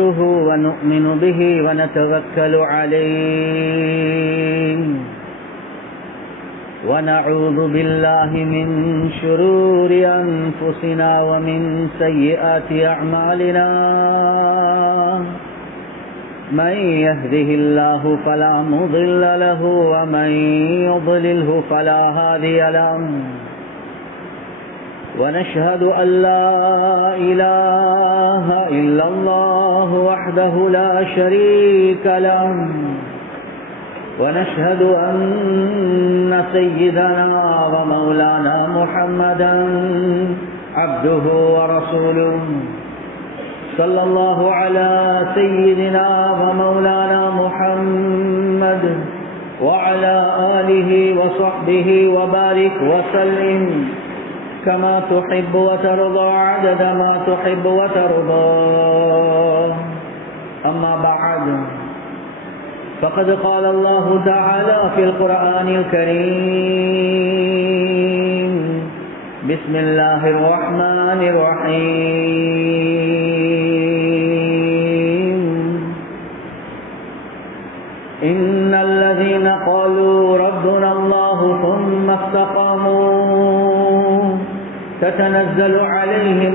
ونؤمن به ونتوكل عليه ونعوذ بالله من شرور أنفسنا ومن سيئات أعمالنا من يهده الله فلا مضل له ومن يضلله فلا هادي له ونشهد أن لا إله إلا الله وحده لا شريك له ونشهد أن سيدنا ومولانا محمدا عبده ورسوله صلى الله على سيدنا ومولانا محمد وعلى آله وصحبه وبارك وسلم كما تحب وترضى عدد ما تحب وترضى. أما بعد فقد قال الله تعالى في القرآن الكريم بسم الله الرحمن الرحيم إن الذين قالوا ربنا الله ثم استقاموا تتنزل عليهم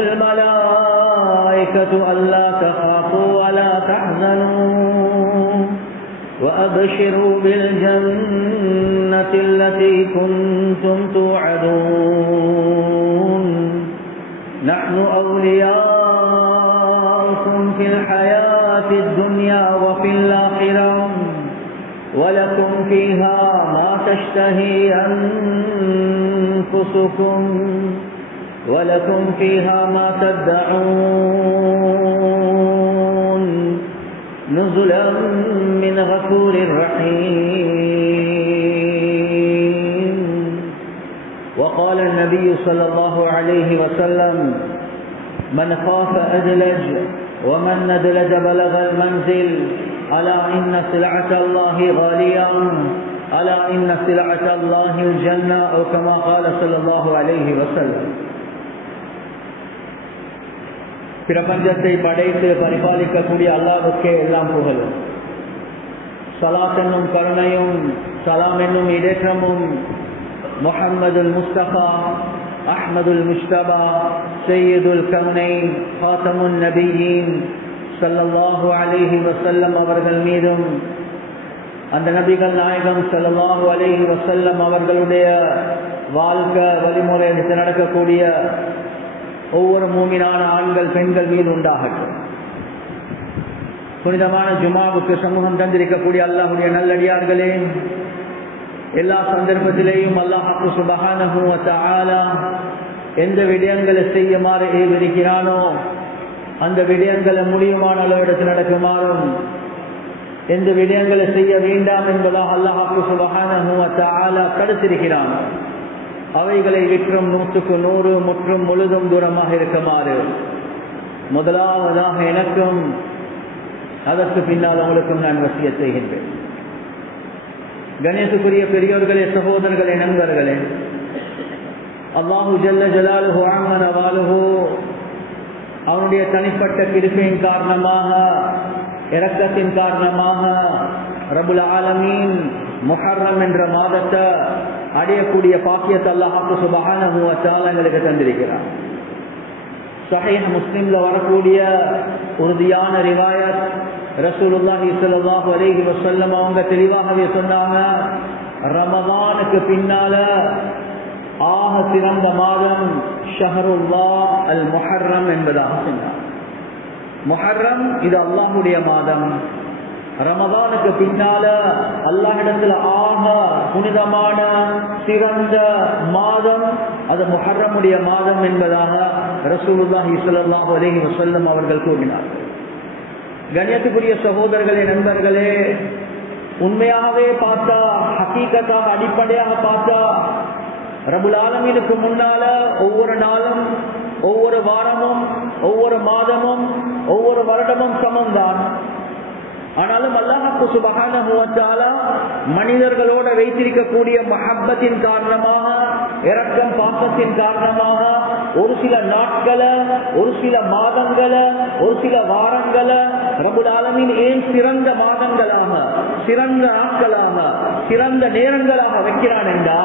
الملائكة ألا تخافوا ولا تحزنوا وأبشروا بالجنة التي كنتم توعدون نحن أولياؤكم في الحياة الدنيا وفي الآخرة ولكم فيها ما تشتهي أنفسكم ولكم فيها ما تدعون نزلا من غفور رحيم. وقال النبي صلى الله عليه وسلم من خاف أدلج ومن ندلج بلغ المنزل ألا إن سلعة الله غالية ألا إن سلعة الله الجنة أو كما قال صلى الله عليه وسلم. பிரபஞ்சத்தை படைத்து பரிபாலிக்கக்கூடிய அல்லாஹ்வுக்கே எல்லாம் புகழும். ஸலாத் என்னும் கருணையும் சலாம் என்னும் இடேற்றமும் முஹம்மதுல் முஸ்தபா அஹ்மதுல் முஸ்தபா சையதுல் கௌனைன் ஃபாத்தமுன் நபியீன் ஸல்லல்லாஹு அலைஹி வஸல்லம் அவர்கள் மீதும் அந்த நபிகள் நாயகம் ஸல்லல்லாஹு அலைஹி வஸல்லம் அவர்களுடைய வாழ்க்கை வழிமுறை எடுத்து நடக்கக்கூடிய ஒவ்வொரு மூமினான ஆண்கள் பெண்கள் மீது உண்டாகட்டும். புனிதமான ஜுமாவுக்கு சமூகம் தந்திருக்கக்கூடிய அல்லாஹ்வுடைய நல்லடியார்களே, எல்லா சந்தர்ப்பத்திலேயும் அல்லாஹ் சுப்ஹானஹு வ தஆலா எந்த விடயங்களை செய்யுமாறு ஏவிருக்கிறானோ அந்த விடயங்களை முடியுமான அளவிடத்தில் நடக்குமாறும் எந்த விடயங்களை செய்ய வேண்டாம் என்பதாக அல்லாஹ் சுப்ஹானஹு வ தஆலா தடுத்திருக்கிறான். அவைகளை விற்றும் 100க்கு 100 முற்றும் முழுதும் தூரமாக இருக்குமாறு முதலாவதாக எனக்கும் அதற்கு பின்னால் அவங்களுக்கும் நான் வசியத் செய்கின்றேன். கணேசுக்குரிய பெரியோர்களே, சகோதரர்களே, நண்பர்களே, அல்லாஹு ஜல்ல ஜலாலுஹு அம்மன வாலுஹு அவனுடைய தனிப்பட்ட கிருபையின் காரணமாக, இரக்கத்தின் காரணமாக ரப்புல் ஆலமீன் முஹர்ரம் என்ற மாதத்தை அடையக்கூடிய பாக்கியத்தை அல்லாஹ் சுப்ஹானஹு வ தஆலா எங்களுக்கு தந்திருக்கிறார். ஸஹீஹ் முஸ்லிம்ல வரக்கூடிய உறுதியான ரிவாயத், ரசூலுல்லாஹி ஸல்லல்லாஹு அலைஹி வஸல்லம் அவங்க தெளிவாகவே சொன்னாங்க, ரமதானுக்கு பின்னால ஆக சிறந்த மாதம் ஷஹருல்லாஹ் அல் முஹர்ரம் என்பதாக சொன்னார். முஹர்ரம் இது அல்லாஹ்வுடைய மாதம். ரமதானுக்கு பின்னால அல்லாஹ்விடத்தில் ஆக புனிதமான சிறந்த மாதம் அது முஹர்ரமுடைய மாதம் என்பதாக ரசூலுல்லாஹி ஸல்லல்லாஹு அலைஹி வஸல்லம் அவர்கள் கூறினார். கண்ணியத்துக்குரிய சகோதரர்களே, நண்பர்களே, உண்மையாகவே பார்த்தா, ஹகீகத்தாக அடிப்படையாக பார்த்தா ரப்புல் ஆலமீனுக்கு முன்னால ஒவ்வொரு நாளும், ஒவ்வொரு வாரமும், ஒவ்வொரு மாதமும், ஒவ்வொரு வருடமும் சமம்தான். ஆனாலும் அல்லாஹ் சுப்ஹானஹு வ தஆலா மனிதர்களோட வைத்திருக்கக்கூடிய மஹப்பத்தின் காரணமாக, இரக்கம் பாசத்தின் காரணமாக ஒரு சில நாட்களை, ஒரு சில மாதங்களை, ஒரு சில வாரங்களை ரப்புல் ஆலமீன் ஏன் சிறந்த மாதங்களாக, சிறந்த நாட்களாக, சிறந்த நேரங்களாக வைக்கிறான் என்றா,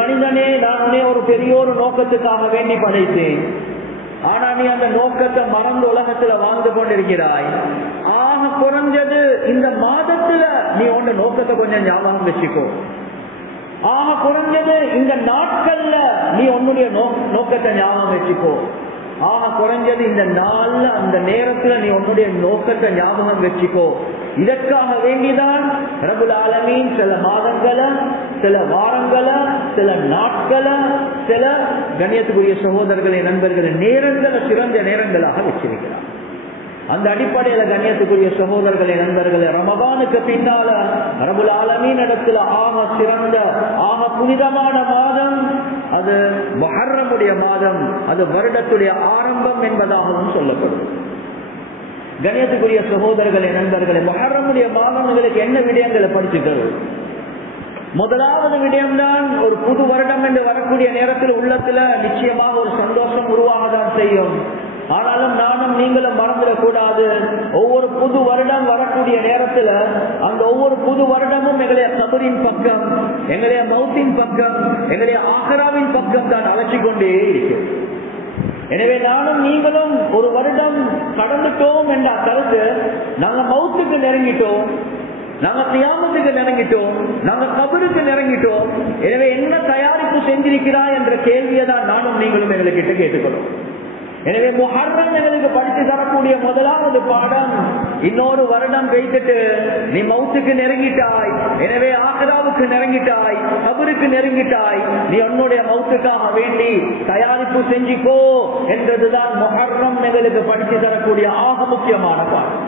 மனிதனே நானே ஒரு பெரிய ஒரு நோக்கத்துக்காக வேண்டி படைத்தேன். ஆனா நீ அந்த நோக்கத்தை மறந்து உலகத்துல வாழ்ந்து கொண்டிருக்கிறாய். ஆக குறைஞ்சது இந்த மாதத்துல நீ உன்ன நோக்கத்தை கொஞ்சம் ஞாபகம் வச்சுக்கோ. ஆக குறைஞ்சது இந்த நாட்கள்ல நீ உன்னுடைய நோக்கத்தை ஞாபகம் வச்சுக்கோ. ஆக குறைஞ்சது இந்த நாள்ல, அந்த நேரத்துல நீ உன்னுடைய நோக்கத்தை ஞாபகம் வச்சுக்கோ. இதற்காக வேண்டிதான் ரப்புல் ஆலமீன் சில மாதங்களை, சில வாரங்களை, சில நாட்களை, சில கண்ணியத்துக்குரிய சகோதரர்களே, நண்பர்களே, நேரங்களை சிறந்த நேரங்களாக வச்சிருக்கிறார். அந்த அடிப்படையில கண்ணியத்துக்குரிய சகோதரர்களே, நண்பர்களே, ரமதானுக்கு பின்னால ரப்புல் ஆலமீன் இடத்துல ஆக சிறந்த, ஆக புனிதமான மாதம் அது முஹர்ரமுடைய மாதம். அது வருடத்துடைய ஆரம்பம் என்பதாகவும் சொல்லப்படும். கண்ணியத்துக்குரிய சகோதரர்களே, நண்பர்களே, முஹர்ரமுடைய மாதங்களுக்கு என்ன விடயங்களை படிச்சுக்கிறது? முதலாவது விடயம்தான், ஒரு புது வருடம் என்று வரக்கூடிய நேரத்தில் உள்ளத்துல நிச்சயமாக ஒரு சந்தோஷம் உருவாகத்தான் செய்யும். ஆனாலும் நானும் நீங்களும் மறந்துடக்கூடாது, ஒவ்வொரு புது வருடம் வரக்கூடிய நேரத்துல அந்த ஒவ்வொரு புது வருடமும் எங்களுடைய கபரின் பக்கம், எங்களுடைய மௌத்தின் பக்கம், எங்களுடைய ஆக்ராவின் பக்கம் தான் அழைச்சி கொண்டே இருக்கு. எனவே நானும் நீங்களும் ஒரு வருடம் கடந்துட்டோம் என்ற கருத்து, நாங்க மௌத்துக்கு நெருங்கிட்டோம், நாங்க கியாமத்துக்கு நெருங்கிட்டோம், நாங்க கபருக்கு நெருங்கிட்டோம். எனவே என்ன தயாரிப்பு செஞ்சிருக்கிறாய் என்ற கேள்வியை தான் நானும் நீங்களும் எங்களுக்கிட்ட கேட்டுக்கணும். எனவே முஹர்ரம் எங்களுக்கு படித்து தரக்கூடிய முதலாவது பாடம், இன்னொரு வருடம் வைத்துட்டு நீ மௌத்துக்கு நெருங்கிட்டாய், எனவே ஆக்ராவுக்கு நெருங்கிட்டாய், கபருக்கு நெருங்கிட்டாய், நீ உன்னுடைய மௌத்துக்காக வேண்டி தயாரிப்பு செஞ்சிக்கோ என்றதுதான் முஹர்ரம் எங்களுக்கு படித்து தரக்கூடிய ஆக முக்கியமான பாடம்.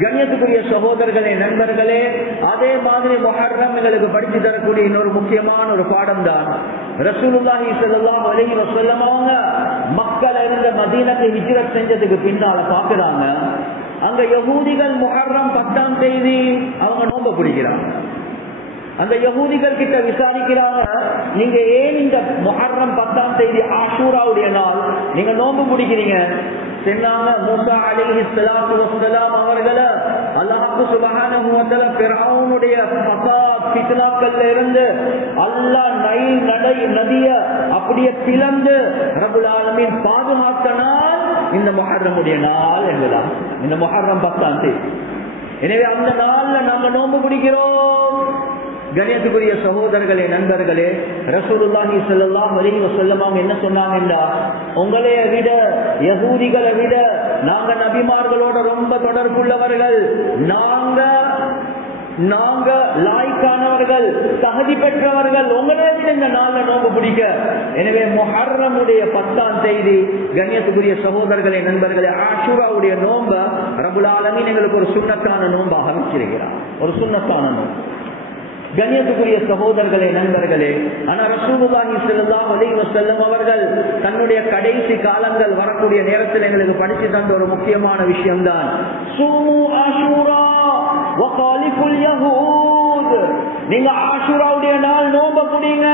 கண்ணியத்துக்குரிய சகோதரர்களே, நண்பர்களே, அதே மாதிரி முஹர்ரம் எங்களுக்கு படித்து தரக்கூடிய இன்னொரு முக்கியமான ஒரு பாடம் தான், ரசூலுல்லாஹி ஸல்லல்லாஹு அலைஹி வஸல்லம் அவங்க மக்கள் இருந்த மதீனாக்கு ஹிஜ்ரத் செஞ்சதுக்கு பின்னால பாக்குறாங்க, அங்க யஹூதிகள் முஹர்ரம் 10ஆம் தேதி அவங்க நோன்பு பிடிக்கிறாங்க. அந்த யஹூதிகள் கிட்ட விசாரிக்கிறாங்க, நீங்க ஏன் இந்த முஹர்ரம் 10ஆம் தேதி ஆஷூராவுடைய நாள் நீங்க நோன்பு பிடிக்கிறீங்க? சொன்னாங்க, மூசா அலைஹிஸ்ஸலாத்து வஸ்ஸலாம் அவர்களை அல்லாஹ் சுப்ஹானஹு வ தஆலா ஃபிரௌனுடைய ஃபித்னாக்கள்ல இருந்து அல்லாஹ் நைல் நதிய அப்படியே பிளந்து ரப்புல் ஆலமீன் பாதுகாத்த நாள் இந்த முஹர்ரமுடைய நாள் என்பதால் இந்த முஹர்ரம் 10ஆம் தேதி. எனவே அந்த நாள்ல நாம நோன்பு பிடிக்கிறோம். கண்ணியத்துக்குரிய சகோதரர்களே, நண்பர்களே, ரசூலுல்லாஹி ஸல்லல்லாஹு அலைஹி வஸல்லம் அவங்க என்ன சொன்னாங்கன்னா, உங்களைய விட, யஹூதிகளை விட நாங்க நபிமார்களோட ரொம்ப தொடர்புள்ளவர்கள், நாங்க லாய்க்கானவர்கள், தகுதி பெற்றவர்கள், உங்களே விட இந்த நாள்ல நோன்பு பிடிக்க. எனவே முஹர்ரமுடைய 10ஆம் தேதி கண்ணியத்துக்குரிய சகோதரர்களே, நண்பர்களே, ஆஷூராவுடைய நோன்ப ரப்புல் ஆலமீன் எங்களுக்கு ஒரு சுன்னத்தான நோன்பாக வச்சிருக்கிறார், ஒரு சுன்னத்தான நோன்பு. கண்ணியத்துக்குரிய சகோதரர்களே, நண்பர்களே, ஆனா ரசூலுல்லாஹி ஸல்லல்லாஹு அலைஹி வஸல்லம் அவர்கள் தன்னுடைய கடைசி காலங்கள் வரக்கூடிய நேரத்தில் எங்களுக்கு படிச்சு தந்த ஒரு முக்கியமான விஷயம்தான், சூமு ஆஷூரா வ காலிஃபுல் யஹூத். நீங்க ஆஷூராவுடைய நாள் நோன்பு பிடிங்க,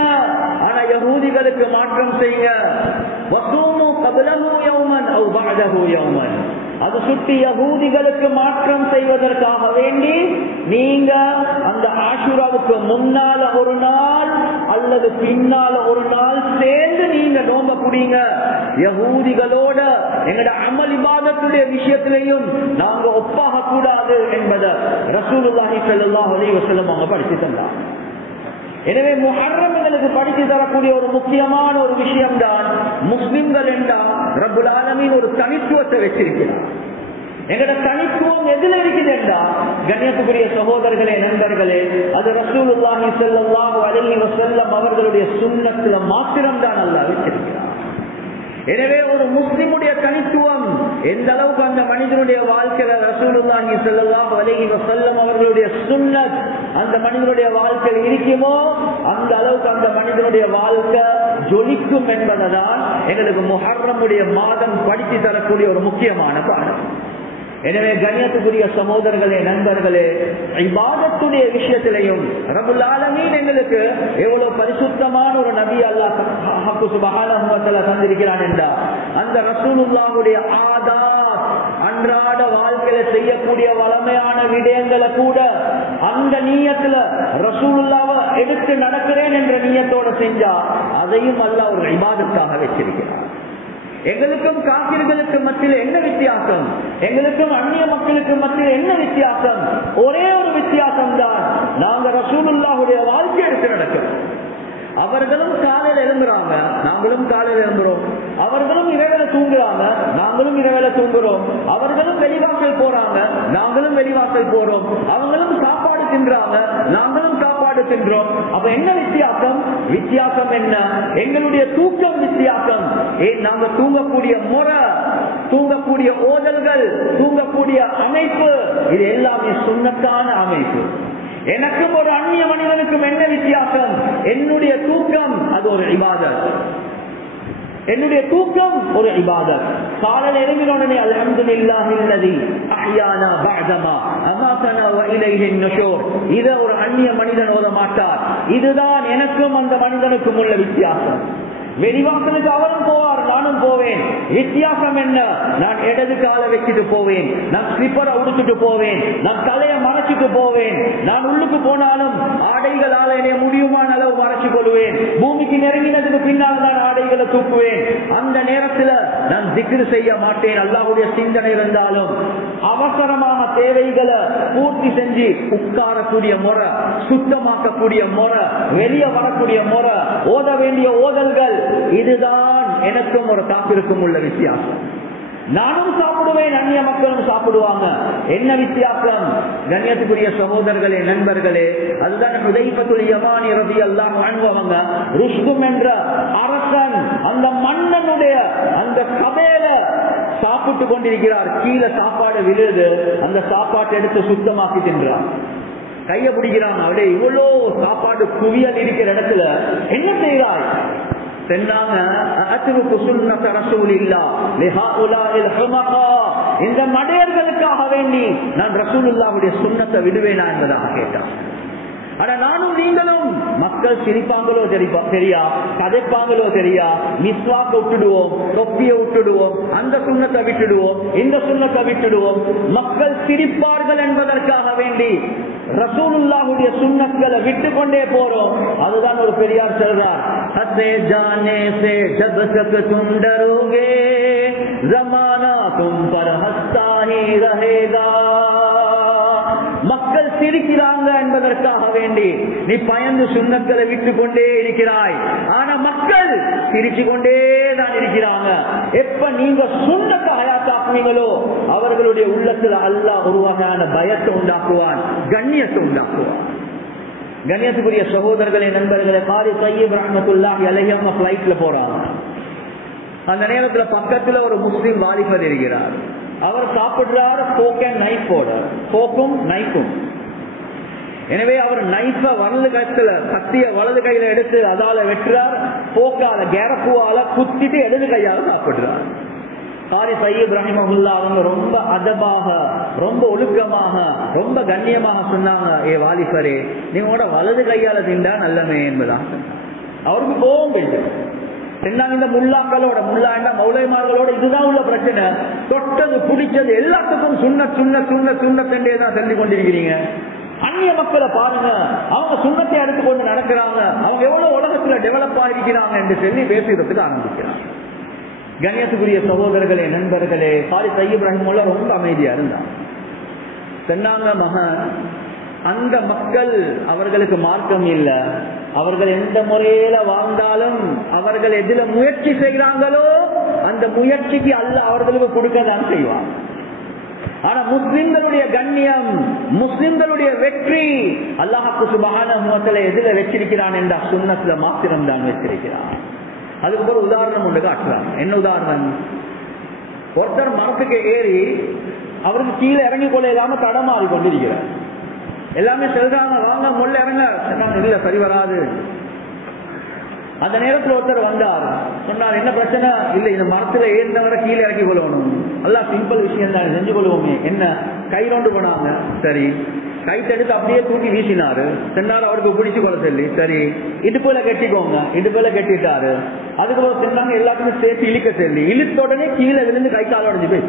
ஆனா யஹூதிகளுக்கு மாற்றம் செய்யுங்க. வஸூமு கப்லஹு யௌமன் அவ் பஅதஹு யௌமன். அது சுட்டி யஹூதிகளுக்கு மாற்றம் செய்வதற்காக வேண்டி நீங்க அந்த ஆஷூராவுக்கு முன்னால ஒரு நாள் அல்லது பின்னால ஒரு நாள் சேர்ந்து நீங்க நோன்பு பிடிங்க. யஹூதிகளோட எங்கட அமல் இபாதத்துடைய விஷயத்திலையும் நாங்க ஒப்பாக கூடாது என்பதை ரசூலுல்லாஹி ஸல்லல்லாஹு அலைஹி வஸல்லம் அவங்க படித்து தந்தார். எனவே முஹர்ரம் எங்களுக்கு படித்து தரக்கூடிய ஒரு முக்கியமான ஒரு விஷயம் தான், முஸ்லிம்கள் என்றால் ரப்புல் ஆலமீன் ஒரு தனித்துவத்தை வச்சிருக்கிறார். எங்கட தனித்துவம் எதுல இருக்குது என்றா, கண்ணியத்துக்குரிய சகோதரர்களே, நண்பர்களே, அது ரசூலுல்லாஹி ஸல்லல்லாஹு அலைஹி வஸல்லம் அவர்களுடைய சுன்னத்துல மாத்திரம்தான் அல்லாஹ் வச்சிருக்கிறார். எனவே ஒரு முஸ்லிமுடைய தனித்துவம் எந்த அளவுக்கு அந்த மனிதனுடைய வாழ்க்கையில ரசூலுல்லாஹி ஸல்லல்லாஹு அலைஹி வஸல்லம் அவர்களுடைய சுன்னத் அந்த மனிதனுடைய வாழ்க்கையில் இருக்குமோ, அந்த அளவுக்கு அந்த மனிதனுடைய வாழ்க்கை ஜொலிக்கும் என்பதுதான் எங்களுக்கு முஹர்ரமுடைய மாதம் படித்து தரக்கூடிய ஒரு முக்கியமான பாடம். எனவே கண்ணியத்துக்குரிய சகோதரர்களே, நண்பர்களே, இபாதத்துடைய விஷயத்திலையும் ரப்புல் ஆலமீன் எங்களுக்கு எவ்வளவு பரிசுத்தமான ஒரு நபி அல்லாஹ் சுப்ஹானஹு வ தஆலா தந்திருக்கிறான் என்றால், அந்த ரசூலுல்லாஹுடைய ஆதாப், அன்றாட வாழ்க்கையில செய்யக்கூடிய வளமையான விடயங்களை கூட அந்த நீயத்துல ரசூலுல்லாஹ்வை எடுத்து நடக்கிறேன் என்ற நீயத்தோட செஞ்சா அதையும் அல்லாஹ் ஒரு இபாதத்தாக வச்சிருக்கிறார். எங்களுக்கும் காபிர்களுக்கு மத்தியில் என்ன வித்தியாசம்? எங்களுக்கும் அந்நிய மக்களுக்கு மத்தியில் என்ன வித்தியாசம்? ஒரே ஒரு வித்தியாசம் தான், நாங்க ரசூலுல்லாஹுடைய வாழ்க்கை எடுத்து நடக்கிறோம். அவர்களும் காலையில் எழும்புறாங்க, நாங்களும் காலையில் எழும்புறோம். அவர்களும் இரவேல தூங்குறாங்க, நாங்களும் இரவேல தூங்குறோம். அவர்களும் வெளிவாசல் போறாங்க, நாங்களும் வெளிவாசல் போறோம். அவங்களும் சாப்பாடு தின்றாங்க, நாங்களும் சாப்பாடு தின்றோம். அப்ப என்ன வித்தியாசம்? வித்தியாசம் என்ன? எங்களுடைய தூக்கம் வித்தியாசம். நாங்க தூங்கக்கூடிய முறை, தூங்கக்கூடிய ஓதல்கள், தூங்கக்கூடிய அமைப்பு, இது எல்லாமே சுன்னத்தான அமைப்பு. எனக்கும் ஒரு அந்நிய மனிதனுக்கும் என்ன வித்தியாசம்? என்னுடைய தூக்கம் அது ஒரு இபாதத். என்னுடைய தூக்கம் ஒரு இபாதத். காலையில் எழுந்தினோடனே அல்ஹம்துலில்லாஹில்லதி அஹ்யானா பஅதமா அமாதனா வ இலைஹி நுஷூர், இத ஒரு அந்நிய மனிதன் ஓத மாட்டார். இதுதான் எனக்கும் அந்த மனிதனுக்கும் உள்ள வித்தியாசம். வெளிவாசலுக்கு அவரும் போவார், நானும் போவேன். வித்தியாசம் என்ன? நான் இடது காலை வச்சுட்டு போவேன், நான் ஸ்லிப்பரை உடுத்துட்டு போவேன், நான் தலையை மறைச்சிட்டு போவேன். நான் உள்ளுக்கு போனாலும் ஆடைகளால் என்னை முடியுமான அளவு மறைச்சு கொள்வேன். பூமிக்கு நெருங்கினதுக்கு பின்னால் தான் ஆடைகளை தூக்குவேன். அந்த நேரத்தில் நான் திக்ர் செய்ய மாட்டேன். அல்லாஹ்வுடைய சிந்தனை இருந்தாலும் அவசரமாக தேவைகளை பூர்த்தி செஞ்சு உட்காரக்கூடிய முறை, சுத்தமாக்கக்கூடிய முறை, வெளியே வரக்கூடிய முறை, ஓத வேண்டிய ஓதல்கள், இதுதான் எனக்கும் ஒரு காப்பிற்கும் உள்ள வித்தியாசம். நானும் சாப்பிடுவேன், அந்நிய மக்களும் சாப்பிடுவாங்க. என்ன வித்தியாசம்? கண்ணியத்துக்குரிய சகோதரர்களே, நண்பர்களே, அதுதான் ஹுதைஃபத்துல் யமானி ரலியல்லாஹு அன்ஹு அவங்க ருஸ்தும் என்ற அரசன் அந்த மன்னனுடைய அந்த சபையில சாப்பிட்டு கொண்டிருக்கிறார். கீழே சாப்பாடு விழுது, அந்த சாப்பாட்டை எடுத்து சுத்தமாக்கி தின்றார். கைய பிடிக்கிறாங்க. அவரே இவ்வளோ சாப்பாடு குவியல் இருக்கிற இடத்துல என்ன செய்கிறாய்? இந்த மடையர்களுக்காக வேண்டி நான் ரசூலுல்லாஹுடைய சுன்னத்தை விடுவேனா என்பதாக கேட்டான். ஆனா நானும் நீங்களும் மக்கள் சிரிப்பாங்களோ தெரியா, கதைப்பாங்களோ தெரியா, மிஸ்வாக்க விட்டுடுவோம், தொப்பியை விட்டுடுவோம், அந்த சுண்ணத்தை விட்டுடுவோம், இந்த சுண்ணத்தை விட்டுடுவோம். மக்கள் சிரிப்பார்கள் என்பதற்காக வேண்டி ரசூலுல்லாஹுடைய சுன்னத்களை விட்டு கொண்டே போறோம். அதுதான் ஒரு பெரியார் சொல்றார், ஹத்தே ஜானே சே ஜப் தக் தும் டரோகே ஜமானா தும் பர் ஹஸ்தா ஹி ரஹேகா. மக்கள் சிரிக்கிறாங்க என்பதற்காக வேண்டி நீ பயந்து சுன்னத்களை விட்டு கொண்டே இருக்கிறாய். ஆனா மக்கள் சிரிச்சு கொண்டே தான் இருக்கிறாங்க. எப்ப நீங்க சுன்னத்தை ஹயாத்தாக்குவீங்களோ அவர்களுடைய உள்ளத்துல அல்லாஹ் ஒரு வகையான பயத்தை உண்டாக்குவான், கண்ணியத்தை உண்டாக்குவான். கண்ணியத்துக்குரிய சகோதரர்களே, நண்பர்களே, காரி சையீப் ரஹ்மத்துல்லாஹி அலைஹி அவங்க பிளைட்ல போறாங்க. அந்த நேரத்துல பக்கத்துல ஒரு முஸ்லிம் வாலிபர் இருக்கிறார். அவர் சாப்பிடுறார் போக் அண்ட் நைஃபோட, போக்கும் நைஃபும். எனவே அவர் நைஃப வலது கையில, கத்திய வலது கையில எடுத்து அதால வெட்டுறார், போக்கால கேரப்புவால குத்திட்டு இடது கையால சாப்பிடுறார். காரி சையீப் ரஹிமஹுல்லாஹ் அவங்க ரொம்ப அதபாக, ரொம்ப ஒழுக்கமாக, ரொம்ப கண்ணியமாக சொன்னாங்க, ஏ வாலிபரே, நீங்களோட வலது கையால திண்டா நல்லமே என்பதாக. அவருக்கு கோபம் போயிட்டு இந்த முல்லாக்களோட, முல்லாண்டா மௌலைமார்களோட இதுதான் உள்ள பிரச்சனை. தொட்டது பிடிச்சது எல்லாத்துக்கும் சுன்னத் சுன்னத் சுன்னத் சுன்னத்தண்டே தான் சொல்லி கொண்டிருக்கிறீங்க. அந்நிய மக்களை பாருங்க, அவங்க சுண்ணத்தை எடுத்துக்கொண்டு நடக்கிறாங்க, அவங்க எவ்வளவு உலகத்துல டெவலப் ஆகிருக்கிறாங்க என்று சொல்லி பேசுறதுக்கு ஆரம்பிக்கிறாங்க. கண்ணியத்துக்குரிய சகோதரர்களே, நண்பர்களே, காரி சையீப் ரஹ்மத்துல்லாஹ் ரொம்ப அமைதியா இருந்தாங்க. சொன்னாங்க, மகன், அந்த மக்கள் அவர்களுக்கு மார்க்கம் இல்லை. அவர்கள் எந்த முறையில வாழ்ந்தாலும் அவர்கள் எதில முயற்சி செய்கிறாங்களோ அந்த முயற்சிக்கு அல்லாஹ் அவர்களுக்கு கொடுக்கதான் செய்வார். ஆனா முஸ்லிம்களுடைய கண்ணியம், முஸ்லிம்களுடைய வெற்றி அல்லாஹ்வுக்கு சுப்ஹானஹு வ தஆலா எதில வச்சிருக்கிறான் என்ற சுன்னத்துல மாத்திரம் தான் வச்சிருக்கிறான். அதுக்கு ஒரு உதாரணம் ஒன்று காட்டுறான். என்ன உதாரணம்? ஒருத்தர் மரத்துக்கு ஏறி அவருக்கு கீழே இறங்கி கொள்ள இல்லாம தடமாறி கொண்டிருக்கிறார். எல்லாமே சொல்றாங்க, வாங்க முள்ள இறங்க. இல்ல, சரி வராது. அந்த நேரத்தில் ஒருத்தர் வந்தார், சொன்னார், என்ன பிரச்சனை? இல்ல, இந்த மரத்துல ஏறினவரை கீழே இறக்கி கொள்ளணும். எல்லாம் சிம்பிள் விஷயம் தான், செஞ்சு கொள்வோமே. என்ன கை ரோண்டு போனாங்க, சரி கைத்தெடுத்து அப்படியே தூக்கி வீசினாரு. சென்னாரு அவருக்கு பிடிச்சு கொள்ள சொல்லி, சரி இடுப்புல கட்டிக்கோங்க, இடுப்புல கட்டிட்டாரு. அதுக்கப்புறம் சென்னாங்க எல்லாத்துக்கும் சேர்த்து இழுக்க சொல்லி, இழுத்த உடனே கீழே விழுந்து கை கால் உடஞ்சு போய்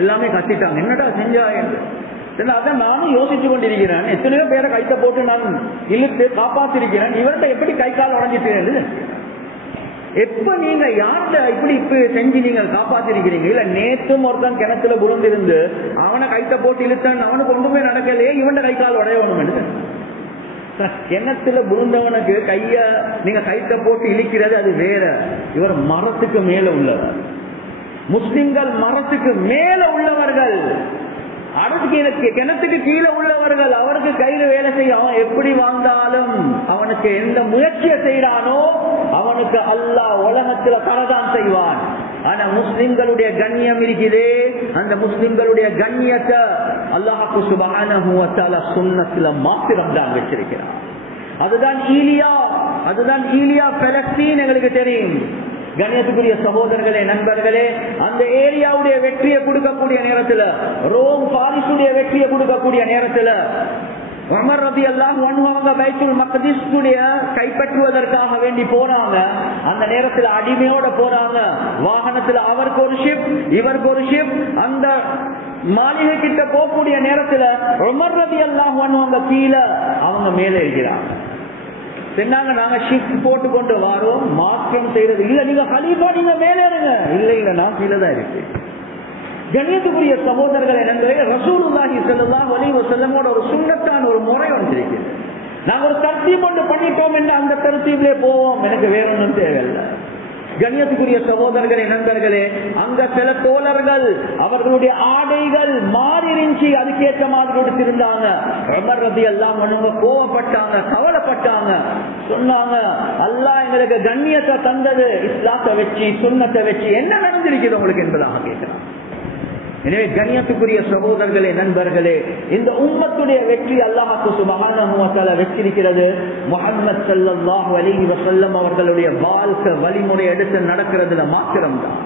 எல்லாமே கத்திட்டாங்க. என்னடா செஞ்சா என்று அதான் நானும் யோசிச்சு கொண்டிருக்கிறேன். எத்தனையோ பேரை கைத்த போட்டு நான் இழுத்து காப்பாத்திருக்கிறேன், இவர்கிட்ட எப்படி கை கால் உடஞ்சிட்டு? எப்ப நீங்க யார்கிட்ட இப்படி இப்ப செஞ்சு நீங்க காப்பாத்திருக்கிறீங்க? இல்ல நேற்றும் ஒருத்தன் கிணத்துல புரிந்திருந்து அவனை கைத்த போட்டு இழுத்தான், அவனுக்கு ஒன்றுமே நடக்கலையே, இவன் கை கால் உடையவனும். கிணத்துல புரிந்தவனுக்கு கைய நீங்க கைத்த போட்டு இழுக்கிறது அது வேற. இவர் மரத்துக்கு மேல உள்ளவர். முஸ்லிம்கள் மரத்துக்கு மேல உள்ளவர்கள், கிணத்துக்கு கீழே உள்ளவர்கள். அவருக்கு கையில வேலை செய்ய அவன் எப்படி வாழ்ந்தாலும் அவனுக்கு எந்த முயற்சியை செய்யறானோ அவனுக்கு அல்லாஹ் உலகத்துல தரதான் செய்வான். ஆனா முஸ்லிம்களுடைய கண்ணியம் இருக்குதே, அந்த முஸ்லிம்களுடைய கண்ணியத்தை அல்லாஹ் சுப்ஹானஹு வ தஆலா சுன்னத்துல மாத்திரம் தான் வச்சிருக்கிறான். அதுதான் ஈலியா பலஸ்தீன் எங்களுக்கு தெரியும். கண்ணியத்துக்குரிய சகோதரர்களே, நண்பர்களே, அந்த ஏரியாவுடைய வெற்றியை கொடுக்கக்கூடிய நேரத்தில், ரோம் பாரிசுடைய வெற்றியை கொடுக்கக்கூடிய நேரத்தில் உமர் ரலியல்லாஹு அன்ஹு அவங்க பைத்துல் மக்திஸ் கைப்பற்றுவதற்காக வேண்டி போறாங்க. அந்த நேரத்தில் அடிமையோட போறாங்க. வாகனத்தில் அவருக்கு ஒரு ஷிப், இவருக்கு ஒரு ஷிப். அந்த மாளிகை கிட்ட போகக்கூடிய நேரத்தில் உமர் ரலியல்லாஹு அன்ஹு அவங்க கீழே, அவங்க மேலே இருக்கிறாங்க. சொன்னாங்க நாங்க ஷிஃப்ட் போட்டு கொண்டு வரோம், மாற்றம் செய்யறது இல்ல, நீங்க கலீஃபா நீங்க மேலே இருங்க. இல்ல நான் கீழே தான் இருக்கு. கண்ணியத்துக்குரிய சகோதரர்களை நண்பர்களே, ரசூலுல்லாஹி ஸல்லல்லாஹு அலைஹி வஸல்லமோட ஒரு சுன்னத்தான ஒரு முறை வந்திருக்கிறது. நாங்க ஒரு தர்த்தீப் ஒன்று பண்ணிட்டோம் என்று அந்த தர்த்தீப்லே போவோம், எனக்கு வேற ஒன்றும் தேவையில்லை. கண்ணியத்துக்குரிய சகோதரர்களே, நண்பர்களே, அங்க சில தோழர்கள் அவர்களுடைய ஆடைகள் மாறிருந்துச்சு, அதுக்கேற்ற மாதிரி எடுத்திருந்தாங்க. உமர் ரலியல்லாஹு அன்ஹு கோவப்பட்டாங்க, கவலைப்பட்டாங்க. சொன்னாங்க, அல்லாஹ் எங்களுக்கு கண்ணியத்தை தந்தது இஸ்லாத்தை வச்சு, சுன்னத்தை வச்சு, என்ன நடந்திருக்கிறது உங்களுக்கு என்பதாக கேட்கிறாங்க. எனவே கண்ணியத்துக்குரிய சகோதரர்களே, நண்பர்களே, இந்த உம்மத்துடைய வெற்றி அல்லாஹ் சுப்ஹானஹு வ தஆலா வெற்றிருக்கிறது. முஹம்மது ஸல்லல்லாஹு அலைஹி வஸல்லம் அவர்களுடைய வாழ்க்கை வழிமுறை எடுத்து நடக்கிறதுல மாத்திரம்தான்.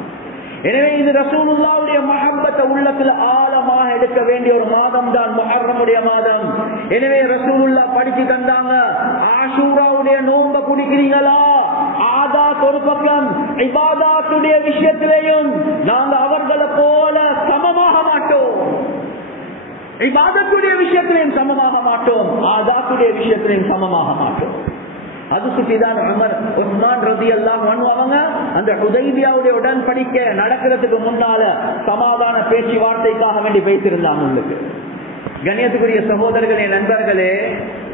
எனவே இது ரசூலுல்லாஹ்வுடைய மஹப்பத்தை உள்ளத்துல ஆழமாக எடுக்க வேண்டிய ஒரு மாதம் தான் முஹர்ரமுடைய மாதம். எனவே ரசூலுல்லாஹ் படிச்சு தந்தாங்க, ஆஷூராவுடைய நோன்பை குடிக்கிறீங்களா? ஆதாத் ஒரு பக்கம், இபாதாத்துடைய விஷயத்திலேயும் நாங்க அவர்களை போல சமமாக மாட்டோம். இபாதத்துடைய விஷயத்திலையும் சமமாக மாட்டோம், ஆதாத்துடைய விஷயத்திலையும் சமமாக மாட்டோம். அது சுற்றிதான் உமர் உஸ்மான் ரலியல்லாஹு அன்ஹு அவங்க அந்த ஹுதைபியாவுடைய உடன்படிக்கை நடக்கிறதுக்கு முன்னால சமாதான பேச்சுவார்த்தைக்காக வேண்டி வைத்திருந்தாங்க. உங்களுக்கு கண்ணியத்துக்குரிய சகோதரர்களே, நண்பர்களே,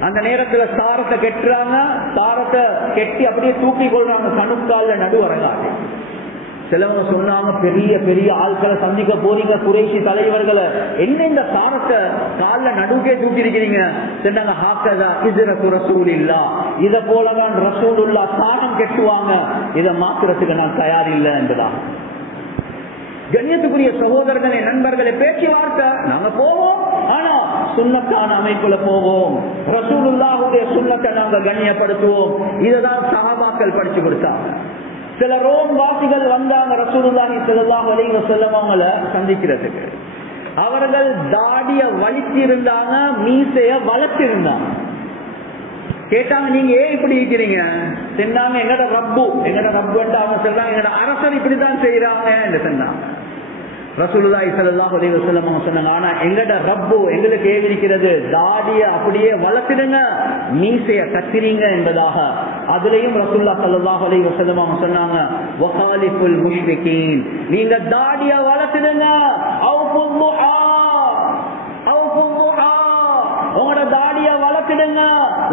அந்த நேரத்துல சாரத்தை கெட்டுறாங்க. சாரத்தை கெட்டி அப்படியே தூக்கி கொள்றாங்க கணுக்கால நடுவரங்காட்டி. சிலவங்க சொன்னாங்க, பெரிய பெரிய ஆட்களை சந்திக்க போறீங்க, குறைஷி தலைவர்களை, என்ன இந்த சாரத்தை கால நடுக்கே தூக்கி இருக்கிறீங்க? சொன்னாங்க, ஹாக்கதா இஸ்ரத்து ரசூலில்லாஹ், இத போலதான் ரசூலுல்லாஹ் சாரம் கெட்டுவாங்க, இதை மாத்திரத்துக்கு நான் தயார் இல்லை என்பதா. கண்ணியத்துக்குரிய சகோதரர்களே, நண்பர்களே, பேச்சுவார்த்தை நாங்க போவோம், ஆனா சுன்னத்தான அமைப்புல போவோம். ரசூலுல்லாஹுடைய சுன்னத்தை நாங்க கண்ணியப்படுத்துவோம். இதுதான் சஹாபாக்கள் படிச்சு கொடுத்தாங்க. சில ரோம் வாசிகள் வந்தாங்க ரசூலுல்லாஹி ஸல்லல்லாஹு அலைஹி வஸல்லம் அவங்கள சந்திக்கிறதுக்கு. அவர்கள் தாடிய வலிச்சிருந்தாங்க, மீசைய வளர்த்திருந்தாங்க. கேட்டாங்க, நீங்க ஏன் இப்படி இருக்கிறீங்க? சொன்னாங்க, எங்கட ரப்பு அவங்க சொல்றாங்க, எங்கட அரசர் இப்படிதான் செய்யறாங்க என்று சொன்னாங்க. ரசூலுல்லாஹி ஸல்லல்லாஹு அலைஹி வஸல்லம் அவங்க சொன்னாங்க, ஆனா எங்கட ரப்பு எங்களுக்கு ஏவிருக்கிறது, தாடிய அப்படியே வளர்த்திடுங்க, மீசைய கத்திரீங்க என்பதாக. அதுலயும் ரசூலுல்லாஹி ஸல்லல்லாஹு அலைஹி வஸல்லம் அவங்க சொன்னாங்க, வகாலிஃபுல் முஷ்ரிகீன், நீங்க தாடிய வளர்த்திடுங்க, அவுஃபுல் முஹா, உங்களோட தாடிய வளர்த்திடுங்க,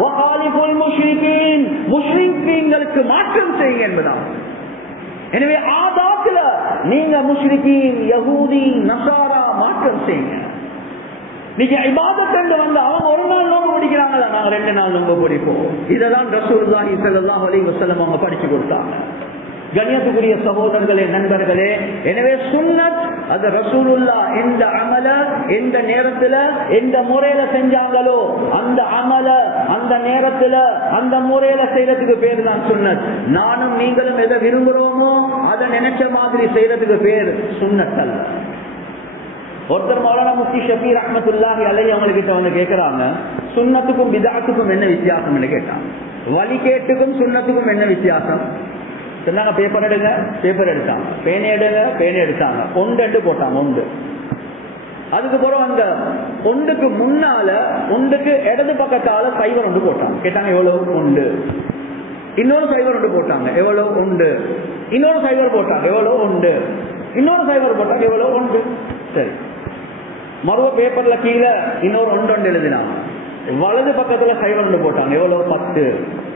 வகாலிஃபுல் முஷ்ரிகீன், முஷ்ரிக்கீன்களுக்கு மாற்றம் செய்யுங்க என்பதாக. எனவே ஆதாத்துல நீங்க முஷ்ரிகீன், யஹூதி, நஸாரா மாற்றம் செய்யுங்க. நீங்க இபாதத் வந்து அவங்க ஒரு நாள் நோன்பு பிடிக்கிறாங்களா, நாங்க 2 நாள் நோன்பு பிடிப்போம். இதெல்லாம் ரசூலுல்லாஹி ஸல்லல்லாஹு அலைஹி வஸல்லம் அவங்க படிச்சு கொடுத்தாங்க. கண்ணியத்துக்குரிய சகோதரர்களே, நண்பர்களே, எனவே சுன்னத் அது ரசூலுல்லாஹ் எந்த அமல எந்த நேரத்துல எந்த முறையில செஞ்சாங்களோ அந்த அமல அந்த நேரத்துல அந்த முறையில செய்யறதுக்கு பேரு தான் சுன்னத். நானும் நீங்களும் எதை விரும்புறோமோ அதை நினைச்ச மாதிரி செய்யறதுக்கு பேர் சுன்னத் அல்ல. ஒருத்தர் மௌலானா முஃப்தி ஷஃபீ ரஹ்மத்துல்லாஹி அலைஹி அவங்ககிட்ட வந்து கேட்கறாங்க, சுன்னத்துக்கும் பிதஅத்துக்கும் என்ன வித்தியாசம்னு கேட்டாங்க. வழிகேட்டுக்கும் சுன்னத்துக்கும் என்ன வித்தியாசம் சொன்னாங்க. பேப்பர் எடுங்க, பேப்பர் எடுத்தாங்க. பேனை எடுங்க, பேனை எடுத்தாங்க. ஒன்று போட்டாங்க. ஒன்று அதுக்கு பிறகு அந்த ஒன்றுக்கு முன்னால ஒன்றுக்கு இடது பக்கத்தால சைவர் ஒன்று போட்டாங்க. கேட்டாங்க எவ்வளவு? ஒன்று. இன்னொரு சைவர் ஒன்று போட்டாங்க. எவ்வளவு? ஒன்று. இன்னொரு சைவர் போட்டாங்க. எவ்வளவு? ஒன்று. இன்னொரு சைவர் போட்டாங்க. எவ்வளவு? ஒன்று. சரி, மறுவ பேப்பர்ல கீழே இன்னொரு ஒன்று எழுதினாங்க. வலது பக்கத்துல சைவர் ஒன்று போட்டாங்க. எவ்வளவு? 10.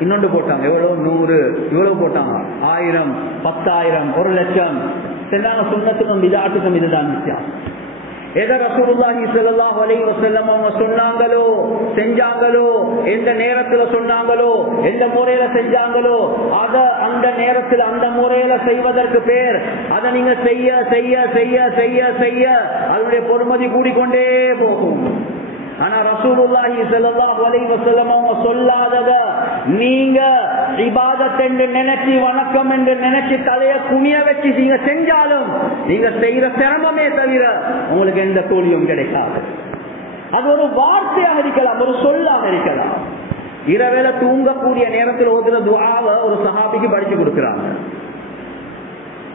இன்னொன்று போட்டாங்க. எவ்வளவு? 100. இவ்வளவு போட்டாங்க. 1000, 10,000, 1,00,000. சொன்னாங்க சுன்னத்துக்கும் பிதஅத்துக்கும் இதுதான் வித்தியாசம். எதை ரசூலுல்லாஹி ஸல்லல்லாஹு அலைஹி வஸல்லம் அவங்க சொன்னாங்களோ, செஞ்சாங்களோ, எந்த நேரத்துல சொன்னாங்களோ, எந்த முறையில செஞ்சாங்களோ, அத அந்த நேரத்தில் அந்த முறையில செய்வதற்கு பேர். அதை நீங்க செய்ய செய்ய செய்ய செய்ய செய்ய அதனுடைய பொறுமதி கூடிக்கொண்டே போகும். ஆனா ரசூலுல்லாஹி ஸல்லல்லாஹு அலைஹி வஸல்லம் அவங்க சொல்லாதத நீங்க இபாதத் என்று நினைச்சு, வணக்கம் என்று நினைச்சு தலைய குனிய வச்சு நீங்க செஞ்சாலும் நீங்க செய்யற சிரமமே தவிர உங்களுக்கு எந்த கூலியும் கிடைக்காது. அது ஒரு வார்த்தையாக இருக்கலாம், ஒரு சொல்லாக இருக்கலாம். இரவேல தூங்கக்கூடிய நேரத்தில் ஓதுற துஆவை ஒரு சஹாபிக்கு படிச்சு கொடுக்கிறாங்க.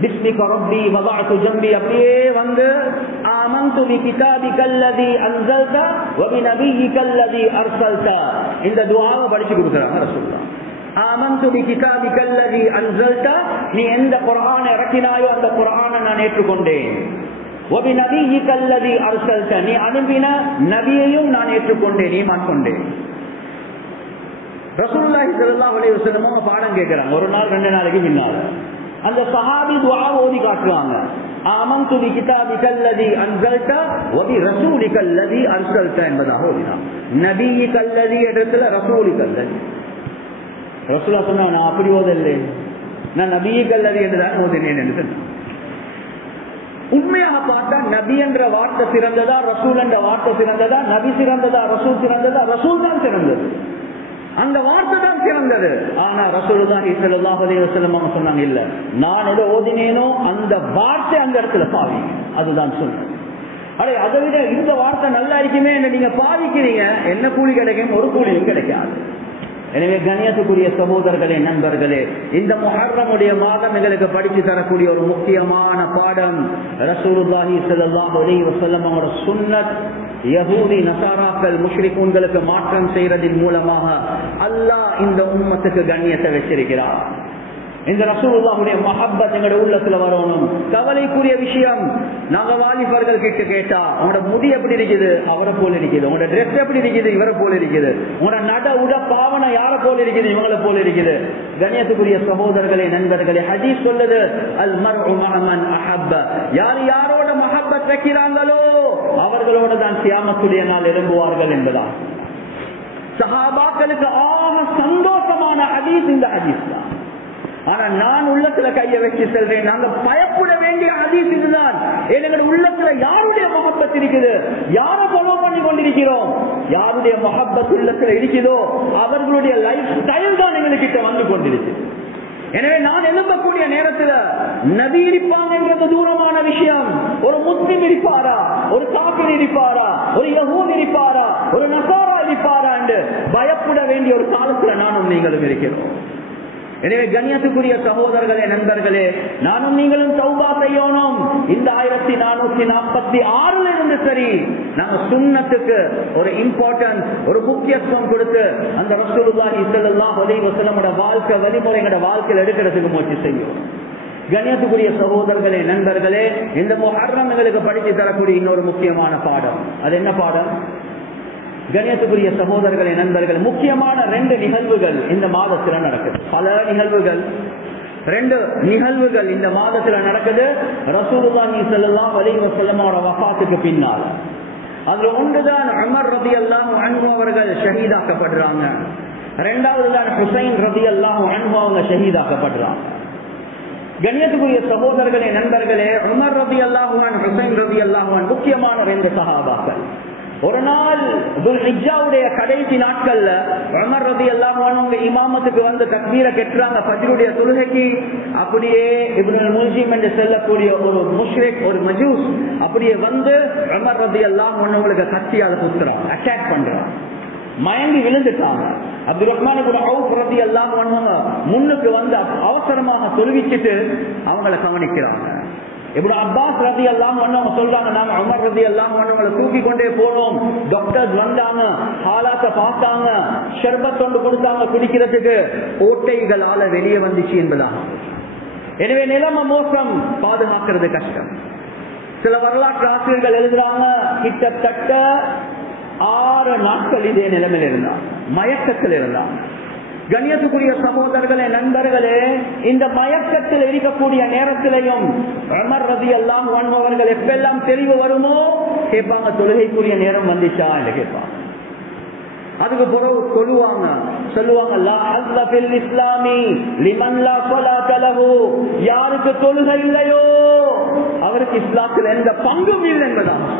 பிஸ்மிக ரப்பி வதஅது ஜம்பி அப்படியே வந்து ஆமன்து பிகிதாபிகல்லதி அன்ஸல்த வபிநபியிகல்லதி அர்ஸல்த இந்த துஆவை படிச்சு கொடுக்கிறாங்க ரசூலுல்லாஹ். ஆமன்து பிகிதாபிகல்லதி அன்ஸல்த, நீ எந்த குர்ஆனை இறக்கினாயோ அந்த குர்ஆனை நான் ஏற்றுக்கொண்டேன். வபிநபியிகல்லதி அர்ஸல்த, நீ அனுப்பின நபியையும் நான் ஏற்றுக்கொண்டேன், ஈமான் கொண்டேன். ரசூலுல்லாஹி ஸல்லல்லாஹு அலைஹி வஸல்லம் பாடம் கேட்கிறாங்க. ஒரு நாள் 2 நாளைக்கு முன்னால அந்த சஹாபி துஆ ஓதி காட்டுவாங்க. ஆமன்து பிகிதாபிகல்லதி அன்ஸல்த வபிரசூலிகல்லதி அர்ஸல்த என்பதாக ஓதினாங்க. நபியிகல்லதி இடத்துல ரசூலிகல்லதி. ரசூலுல்லாஹ் சொன்னாங்க, நான் அப்படி ஓதல்ல, நான் நபியிகல்லதி என்றுதான் ஓதினேன் என்று சொன்னாங்க. உண்மையாக பார்த்தா நபி என்ற வார்த்தை சிறந்ததா, ரசூல் என்ற வார்த்தை சிறந்ததா? நபி சிறந்ததா, ரசூல் சிறந்ததா? ரசூல் தான் சிறந்தது, அந்த வார்த்தை தான் சிறந்தது. ஆனா ரசூலுல்லாஹி ஸல்லல்லாஹு அலைஹி வஸல்லம் அவங்க சொன்னாங்க, இல்ல, நான் எதை ஓதினேனோ அந்த வார்த்தை அந்த இடத்துல பாவி, அதுதான் சொன்னது. அதை விட இந்த வார்த்தை நல்லா இருக்குமே என்று நீங்க பாவிக்கிறீங்க, என்ன கூலி கிடைக்கும்? ஒரு கூலியும் கிடைக்காது. எனவே கண்ணியத்துக்குரிய சகோதரர்களே, நண்பர்களே, இந்த முஹர்ரமுடைய மாதம் எங்களுக்கு படித்து தரக்கூடிய ஒரு முக்கியமான பாடம் ரசூலுல்லாஹி ஸல்லல்லாஹு அலைஹி வஸல்லம் அவரோட சுன்னத். யஹூதி நசாராக்கள் முஷ்ரிக்குன்களுக்கு மாற்றம் செய்யறதின் மூலமாக அல்லாஹ் இந்த உம்மத்துக்கு கண்ணியத்தை வச்சிருக்கிறார். இந்த ரசூலுல்லாஹுடைய மஹப்பத் எங்களுடைய உள்ளத்துல வரணும். கவலைக்குரிய விஷயம், நாங்க வாலிபர்கள் கிட்ட கேட்டா, உங்களோட முடி எப்படி இருக்குது? அவரை போல இருக்குது. உங்களோட ட்ரெஸ் எப்படி இருக்குது? இவரை போல இருக்குது. உங்களோட நட உட பாவனை யாரை போல இருக்குது? இவங்களை போல இருக்குது. கண்ணியத்துக்குரிய சகோதரர்களே, நண்பர்களே, ஹதீஸ் சொல்லுது, அல் மர்உ மஅ மன் அஹப்ப, யார் யாரோட மஹப்பத் வைக்கிறாங்களோ அவர்களோட தான் கியாமத்துடைய நாள் எழும்புவார்கள் என்பதான். சஹாபாக்களுக்கு ஆக சந்தோஷமான ஹதீஸ் இந்த ஹதீஸ் தான். ஆனா நான் உள்ளத்துல கையை வச்சு செல்றேன், நாங்க பயப்பட வேண்டிய ஹதீஸ் இதுதான். எங்களுடைய உள்ளத்துல யாருடைய மஹப்பத் இருக்குது? யாரை ஃபாலோ பண்ணி கொண்டிருக்கிறோம்? யாருடைய மஹப்பத் உள்ளத்துல இருக்குதோ அவர்களுடைய லைஃப் ஸ்டைல் தான் எங்ககிட்ட வந்து கொண்டிருக்கு. எனவே நான் எழும்பக்கூடிய நேரத்துல நபி இருப்பாங்கன்றது தூரமான விஷயம். ஒரு முஸ்லிம் இருப்பாரா, ஒரு காபிர் இருப்பாரா, ஒரு யஹூத் இருப்பாரா, ஒரு நசாரா இருப்பாரா என்று பயப்பட வேண்டிய ஒரு காலத்துல நானும் நீங்களும் இருக்கிறோம். எனவே கண்ணியத்துக்குரிய சகோதரர்களே, நண்பர்களே, நானும் நீங்களும் தௌபா செய்யணும். இந்த 1446 இருந்து சரி, நாங்க சுன்னத்துக்கு ஒரு இம்பார்ட்டன்ஸ், ஒரு முக்கியத்துவம் கொடுத்து அந்த ரசூலுல்லாஹி ஸல்லல்லாஹு அலைஹி வஸல்லம் வாழ்க்கை வழிமுறைகளோட வாழ்க்கையில் எடுக்கிறதுக்கு முயற்சி செய்யும். கண்ணியத்துக்குரிய சகோதரர்களே, நண்பர்களே, இந்த முஹர்ரம் எங்களுக்கு படித்து தரக்கூடிய இன்னொரு முக்கியமான பாடம். அது என்ன பாடம்? கண்ணியத்துக்குரிய சகோதரர்களே, நண்பர்கள், முக்கியமான 2 நிகழ்வுகள் இந்த மாதத்தில் நடக்குது. பல நிகழ்வுகள், 2 நிகழ்வுகள் இந்த மாதத்தில் நடக்குது. ரசூலுல்லாஹி ஸல்லல்லாஹு அலைஹி வஸல்லம் வஃபாத்துக்கு பின்னால். அதுல ஒன்றுதான் உமர் ரலியல்லாஹு அன்ஹு அவர்கள் ஷஹீதாக்கப்படுறாங்க. 2வது தான் ஹுசைன் ரலியல்லாஹு அன்ஹு அவங்க ஷஹீதாக்கப்படுறாங்க. கண்ணியத்துக்குரிய சகோதரர்களே, நண்பர்களே, உமர் ரலியல்லாஹு அன்ஹு, ஹுசைன் ரலியல்லாஹு அன்ஹு முக்கியமான 2 சஹாபாக்கள். ஒரு நாள் துல்ஹிஜ்ஜாவுடைய கடைசி நாட்கள்ல உமர் ரலியல்லாஹு அன்ஹு இமாமத்துக்கு வந்து தக்பீரை கெட்டுறாங்க ஃபஜ்ருடைய தொழுகைக்கு. அப்படியே இப்னுல் முல்ஜிம் என்று சொல்லக்கூடிய ஒரு முஷ்ரிக், ஒரு மஜூஸ் அப்படியே வந்து உமர் ரலியல்லாஹு அன்ஹுவுக்கு கத்தியால குத்துறாங்க, அட்டாக் பண்றாங்க. மயங்கி விழுந்துட்டாங்க. அப்துல் ரஹ்மான் இப்னு அவுஃப் ரலியல்லாஹு அன்ஹு முன்னுக்கு வந்து அவசரமாக தொழுவிச்சிட்டு அவங்கள கவனிக்கிறாங்க. இப்னு அப்பாஸ் ரலியல்லாஹு அன்ஹு சொல்றாங்க, நாங்க உமர் ரலியல்லாஹு அன்ஹுவை தூக்கி கொண்டே போனோம். டாக்டர்ஸ் வந்தாங்க, ஹாலாத்தை பார்த்தாங்க, ஷர்பத் கொண்டு கொடுத்தாங்க குடிக்கிறதுக்கு. ஓட்டைகளால வெளியே வந்துச்சு என்பதாக. எனவே நிலைமை மோசம், பாதுகாக்கிறது கஷ்டம். சில வரலாற்று ஆசிரியர்கள் எழுதுறாங்க, கிட்டத்தட்ட 6 நாட்கள் இதே நிலைமையில் இருந்தார், மயக்கத்தில் இருந்தார். கண்ணியத்துக்குரிய சகோதரர்களே, நண்பர்களே, இந்த மயக்கத்தில் இருக்கக்கூடிய நேரத்திலையும் உமர் ரலியல்லாஹு அன்ஹு அவர்கள் எப்பெல்லாம் தெளிவு வருமோ கேட்பாங்க, தொழுகைக்குரிய நேரம் வந்துச்சா என்று கேட்பாங்க. அதுக்கு பிறகு சொல்லுவாங்க, லா ஹஸ்ஸ ஃபில் இஸ்லாமி லிமன் லா ஸலாத லஹு, யாருக்கு தொழுகை இல்லையோ அவருக்கு இஸ்லாத்தில் எந்த பங்கும் இல்லை என்பதாக.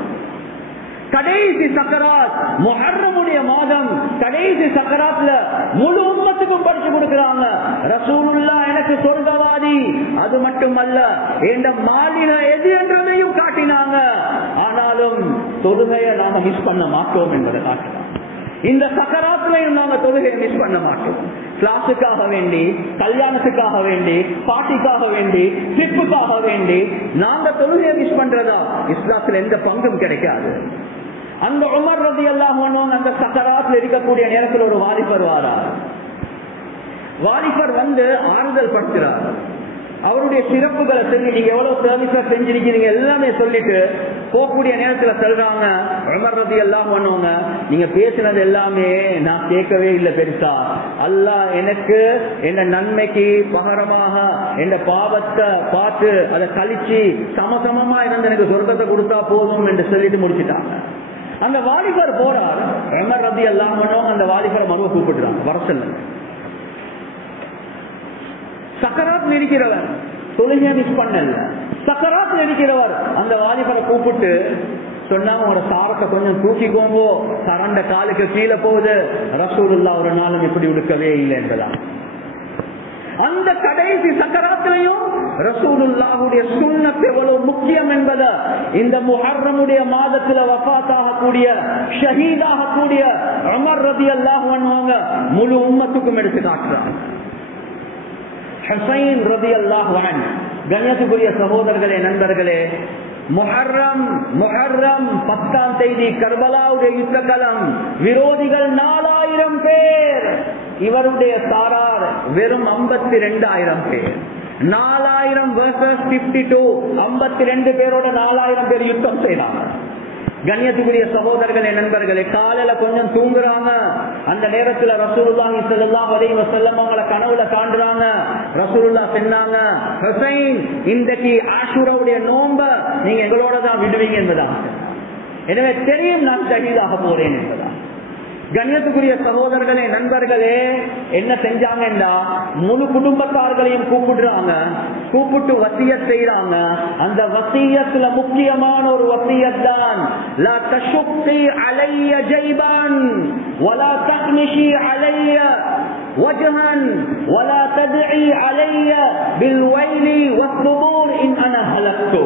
கடைசி சக்கராத், முஹர்ரமுடைய மாதம், கடைசி சக்கராத்ல முழு உம்மத்துக்கும் படிச்சு கொடுக்கிறாங்க. ரசூலுல்லாஹ் எனக்கு சொர்க்கவாதி, அது மட்டுமல்ல என்ற மாளிகை எது என்றதையும் காட்டினாங்க. ஆனாலும் தொழுகையை நாம மிஸ் பண்ண மாட்டோம் என்பதை காட்டினாங்க. இந்த சக்கராத்லையும் நாங்க தொழுகையை மிஸ் பண்ண மாட்டோம். கிளாஸுக்காக வேண்டி, கல்யாணத்துக்காக வேண்டி, பாட்டிக்காக வேண்டி, ட்ரிப்புக்காக வேண்டி நாங்க தொழுகையை மிஸ் பண்றதா இஸ்லாத்துல எந்த பங்கும் கிடைக்காது. அந்த உமர் ரலியல்லாஹு அன்ஹு அந்த சக்கராத்துல இருக்கக்கூடிய நேரத்தில் ஒரு வாலிபர் வாரார். வாலிபர் வந்து ஆறுதல் படுத்துறார். அவருடைய சிறப்புகளை சொல்லி, நீங்க எவ்வளவு சர்வீஸா செஞ்சிருக்கீங்க எல்லாமே சொல்லிட்டு போகக்கூடிய நேரத்துல சொல்றாங்க, உமர் ரலியல்லாஹு அன்ஹு நீங்க பேசினது எல்லாமே நான் கேட்கவே இல்லை பெருசா. அல்லாஹ் எனக்கு என்ன நன்மைக்கு பகரமாக என்ன பாவத்தை பார்த்து அதை கழிச்சு சமசமமா இருந்து எனக்கு சொர்க்கத்தை கொடுத்தா போதும் என்று சொல்லிட்டு முடிச்சுட்டாங்க. அந்த வாலிபர் போறார். உமர் ரலியல்லாஹு அன்ஹு அந்த வாலிபரை மறுவ கூப்பிடுறாங்க, வர சொல்லுங்க. சக்கராத் இருக்கிறவர் தொழுகையை மிஸ் பண்ணல, சக்கராத் இருக்கிறவர் அந்த வாலிபரை கூப்பிட்டு சொன்னாங்க, உங்களோட சாரத்தை கொஞ்சம் தூக்கிக்கோங்க, சரண்ட காலுக்கு கீழே போகுது. ரசூலுல்லாஹ் ஒரு நாளும் இப்படி உடுக்கவே இல்லை என்பதா. அந்த கடைசி சக்கராத்திலையும் ரசூலுல்லாஹுடைய சுன்னத் எவ்வளவு முக்கியம் என்பதை இந்த முஹர்ரமுடைய மாதத்துல வஃபாத்தாக கூடிய ஷஹீதாக கூடிய உமர் ரலியல்லாஹு அன்ஹு முழு உம்மத்துக்கும் எடுத்து காட்டுறாங்க. ஹுசைன் ரலியல்லாஹு அன்ஹு, கண்ணியத்துக்குரிய சகோதரர்களே, நண்பர்களே, முஹர்ரம் 10ஆம் தேதி கர்பலாவுடைய யுத்த களம், விரோதிகள் 4000 பேர், இவருடைய சாரார் வெறும் 52,000 பேர். 4000 versus 52, 52 பேரோட 4000 பேர் யுத்தம் செய்தாங்க. கண்ணியத்துக்குரிய சகோதரர்களே, நண்பர்களே, காலையில கொஞ்சம் தூங்குறாங்க. அந்த நேரத்துல ரசூலுல்லாஹி ஸல்லல்லாஹு அலைஹி வஸல்லம் அவங்கள கனவுல காண்றாங்க. ரசூலுல்லாஹ் சொன்னாங்க, ஹுசைன் இன்றைக்கு ஆஷூராவுடைய நோன்ப நீங்க எங்களோட தான் விடுவீங்க என்பதா. எனவே தெரியும் நான் ஷஹீதாக போறேன் என்பதா. கண்ணியத்துக்குரிய சகோதரர்களே, நண்பர்களே, என்ன செஞ்சாங்கன்னா முழு குடும்பத்தார்களையும் கூப்பிடுறாங்க. கூப்பிட்டு வசியத் செய்யறாங்க. அந்த வசியத்துல முக்கியமான ஒரு வசியத் தான், லா தஷுக்கி அலைய ஜைபான் வலா தக்மிஷி அலைய வஜ்ஹன் வலா தத்இ அலைய பில் வைலி வஸ்ஸுபூர் இன் அன ஹலக்து.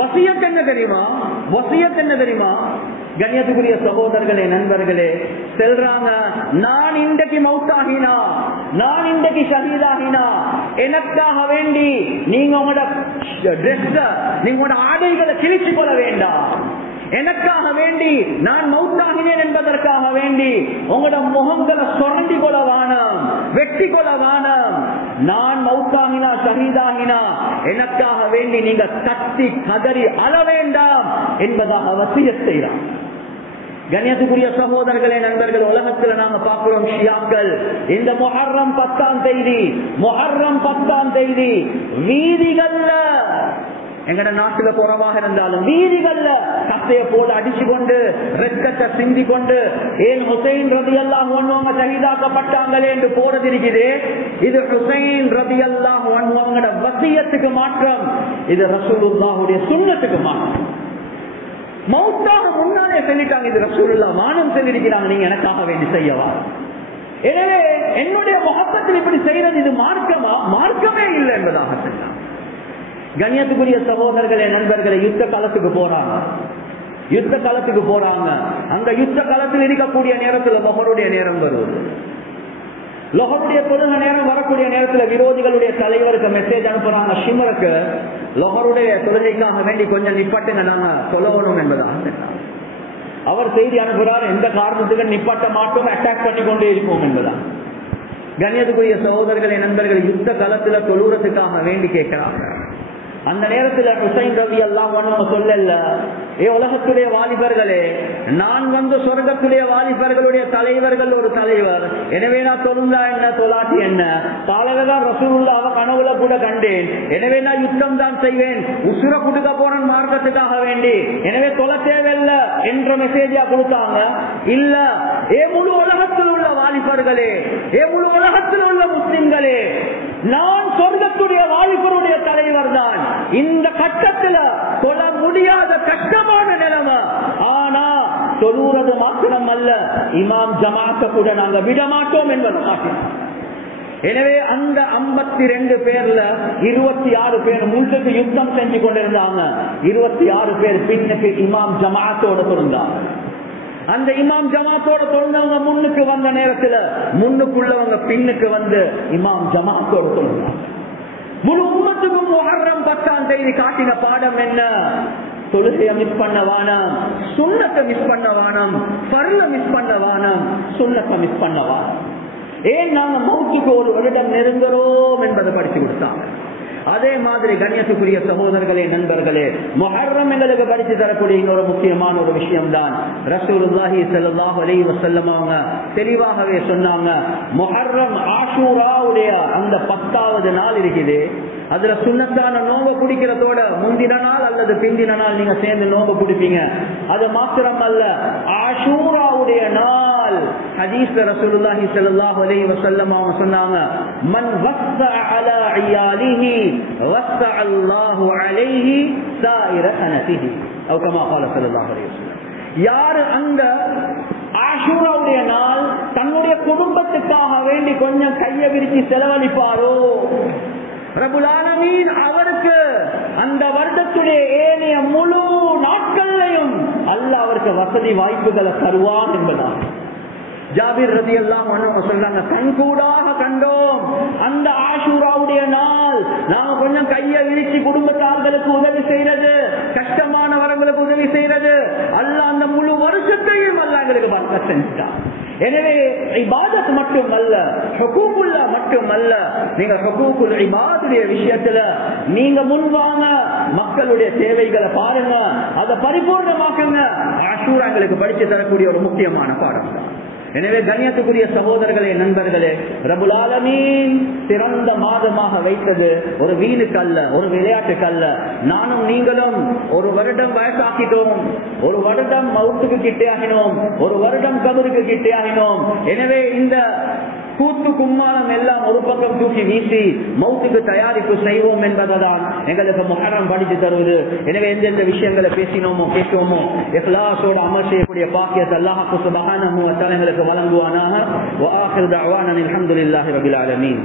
வசியத் என்ன தெரியுமா? வசியத் என்ன தெரியுமா? கண்ணியத்துக்குரிய சகோதரர்களே, நண்பர்களே, செல்றாங்க, நான் இன்றைக்கு மௌத்தாகினா, நான் இன்றைக்கு ஷஹீதாகினா, எனக்காக வேண்டி நீங்க உங்களோட ட்ரெஸ், நீங்களோட ஆடைகளை கிழிச்சு கொள்ள வேண்டாம். எனக்காக வேண்டி நான் மௌத்தாகினேன் என்பதற்காக வேண்டி உங்களோட முகங்களை சொரண்டி கொள்ள வேணாம், வெட்டி கொள்ள வேணாம். நான் மௌத்தாகினா, ஷஹீதாகினா, எனக்காக வேண்டி நீங்க கத்தி கதறி அழ வேண்டாம் என்பதாக வசியத் செய்யலாம். கண்ணியத்துக்குரிய சகோதரர்களே, நண்பர்கள், உலகத்துல நாங்க பார்க்கிறோம் ஷியாக்கள் இந்த முஹர்ரம் 10ஆம் தேதி வீதிகள்ல, எங்கட நாட்டுல குறவாக இருந்தாலும் வீதிகள்ல கத்தைய போல அடிச்சு கொண்டு ரத்தத்தை சிந்தி கொண்டு ஏன் ஹுசைன் ரலியல்லாஹு அன்ஹு ஷஹீதாக்கப்பட்டாங்களே என்று போறது இருக்குது. இது ஹுசைன் ரலியல்லாஹு அன்ஹுவோட வசியத்துக்கு மாற்றம், இது ரசூலுல்லாஹுடைய சுன்னத்துக்கு மாற்றம். மௌத்தாக முன்னாலே சொல்லிட்டாங்க, இது ரசூலுல்லாஹ் வானம் சொல்லியிருக்கிறாங்க, நீங்க எனக்காக வேண்டி செய்யவா. எனவே என்னுடைய முகப்பத்தில் இப்படி செய்யறது இது மார்க்கமா? மார்க்கமே இல்லை என்பதாக சொன்னாங்க. கண்ணியத்துக்குரிய சகோதரர்களே, நண்பர்களே, யுத்த காலத்துக்கு போறாங்க. அங்க யுத்த காலத்தில் இருக்கக்கூடிய நேரத்தில் லொஹருடைய நேரம் வருவது. லொஹருடைய தொழுகை நேரம் வரக்கூடிய நேரத்தில் விரோதிகளுடைய தலைவருக்கு மெசேஜ் அனுப்புறாங்க, ஷிமருக்கு லொஹருடைய தொழுகைக்காக வேண்டி கொஞ்சம் நிப்பாட்டுங்க, நாங்க சொல்லணும் என்பதாக. அவர் செய்தி அனுப்புறாரு, எந்த காரணத்துக்கு நிப்பாட்ட மாட்டோம், அட்டாக் பண்ணி கொண்டே இருப்போம் என்பதான். கண்ணியத்துக்குரிய சகோதரர்களே, நண்பர்கள், யுத்த காலத்துல தொழுறதுக்காக வேண்டி கேட்கிறாங்க. அந்த நேரத்தில் ஹுசைன் ரலியல்லாஹு அன்ஹு சொல்லல, ஏ உலகத்துடைய வாலிபர்களே, நான் சொர்க்கத்துடைய வாலிபர்களுடைய தலைவர்கள் ஒரு தலைவர், எனவே நான் தொழுந்தா என்ன தொலாட்டி என்ன, காலதான் ரசூலுல்லாஹ் கனவுல கூட கண்டேன், எனவே நான் யுத்தம் தான் செய்வேன், உசுர குடுக்க போறேன் மார்க்கத்துக்காக வேண்டி, எனவே தொலை தேவையில்ல என்ற மெசேஜா கொடுத்தாங்க. இல்ல, ஏ முழு உலகத்தில் உள்ள வாலிபர்களே, ஏ முழு உலகத்தில் உள்ள முஸ்லிம்களே, நான் சொர்க்கத்துடைய வாலிபருடைய தலைவர் தான், இந்த கட்டத்துல சொல்ல முடியாத கஷ்டமான நிலைமை, ஆனா சொல்லுறது மாத்திரம் அல்ல, இமாம் ஜமாத்த கூட நாங்க விட மாட்டோம் என்பதை மாட்டோம். எனவே அந்த 52 பேர்ல 26 பேர் முன்னுக்கு யுத்தம் செஞ்சு கொண்டிருந்தாங்க, 26 பேர் பின்னுக்கு இமாம் ஜமாத்தோட இருந்தாங்க. அந்த இமாம் ஜமாத்தோட தொழுந்தவங்க முன்னுக்கு வந்த நேரத்துல முன்னுக்குள்ளவங்க பின்னுக்கு வந்து இமாம் ஜமாத்தோட தொழுந்தாங்க. முழு உம்மத்துக்கும் முஹர்ரம் 10ஆம் தேதி காட்டின பாடம் என்ன? தொழுகையை மிஸ் பண்ண வானம், சுன்னத்தை மிஸ் பண்ண வானம், ஃபர்ல மிஸ் பண்ண வானம், சுன்னத்தை மிஸ் பண்ண வானம். ஏன் நாங்க மௌத்துக்கு ஒரு வருடம் நெருங்குறோம் என்பதை படிச்சு கொடுத்தாங்க. அதே மாதிரி கண்ணியத்துக்குரிய சகோதரர்களே, நண்பர்களே, முஹர்ரம் எங்களுக்கு படித்து தரக்கூடிய இன்னொரு முக்கியமான ஒரு விஷயம் தான். ரசூலுல்லாஹி ஸல்லல்லாஹு அலைஹி வஸல்லம் அவங்க தெளிவாகவே சொன்னாங்க, முஹர்ரம் ஆஷூராவுடைய அந்த 10வது நாள் இருக்குது, அதுல சுன்னத்தான நோம்பு குடிக்கிறதோட முந்தின நாள் அல்லது பிந்தின நாள் நீங்க சேர்ந்து நோம்பு குடிப்பீங்க. அது மாத்திரம் அல்ல, ஆஷூராவுடைய நாள் ஹதீஸ்ல ரசூலுல்லாஹி ஸல்லல்லாஹு அலைஹி வஸல்லம் அவங்க சொன்னாங்க, மன் வஸ்ஸஅ அலா இயாலிஹி வஸ்ஸஅ அல்லாஹு அலைஹி சாயிர சனதிஹி அவ் கமா قال ஸல்லல்லாஹு அலைஹி வஸல்லம். யார் அந்த ஆஷூராவுடைய நாள் தன்னுடைய குடும்பத்துக்காக வேண்டி கொஞ்சம் கையை விரிச்சு செலவழிப்பாரோ, ரப்புல் ஆலமீன் அவருக்கு அந்த வருடத்துடைய ஏனைய முழு நாட்களையும் அல்லாஹ் அவருக்கு வசதி வாய்ப்புகளை தருவான் என்பதான். ஜாபிர் ரலியல்லாஹு அன்ஹு சொல்றாங்க, கண்கூடாக கண்டோம் அந்த ஆஷூராவுடைய நாள், நாங்க கொஞ்சம் கையை விரிச்சு குடும்பத்தார்களுக்கு உதவி செய்யறது, கஷ்டமானவர்களுக்கு உதவி செய்யறது, அல்லாஹ் அந்த முழு வருஷத்தையும் அல்லாஹ் எங்களுக்கு பரக்கத் செஞ்சுட்டான். எனவே இபாதத் மட்டும் அல்ல, ஹுகூகுல்லா மட்டும் அல்ல, நீங்க ஹுகூகுல் இபாதுடைய விஷயத்துல நீங்க முன்வாங்க, மக்களுடைய தேவைகளை பாருங்க, அதை பரிபூர்ணமாக்குங்க. ஆஷூரா எங்களுக்கு படிச்சு தரக்கூடிய ஒரு முக்கியமான பாடம் தான். எனவே கண்ணியத்துக்குரிய சகோதரர்களே, நண்பர்களே, ரப்புல் ஆலமீன் சிறந்த மாதமாக வைத்தது ஒரு வீணுக்கு அல்ல, ஒரு விளையாட்டுக்கு அல்ல. நானும் நீங்களும் ஒரு வருடம் வயசாக்கிட்டோம், ஒரு வருடம் மவுத்துக்கு கிட்டே ஆகினோம், ஒரு வருடம் கபருக்கு கிட்டே ஆகினோம். எனவே இந்த கூத்து கும்மாளம் எல்லாம் ஒரு பக்கம் தூக்கி வீசி மௌத்துக்கு தயாரிப்பு செய்வோம் என்பதுதான் எங்களுக்கு முஹர்ரம் படித்து தருவது. எனவே எந்தெந்த விஷயங்களை பேசினோமோ கேட்கோமோ இக்லாஸோட அமல் செய்யக்கூடிய பாக்கியத்தை அல்லாஹ் சுப்ஹானஹு வ தஆலா எங்களுக்கு வழங்குவானாக. வ ஆகிரு தஅவானா அல்ஹம்துலில்லாஹி ரப்பில் ஆலமீன்.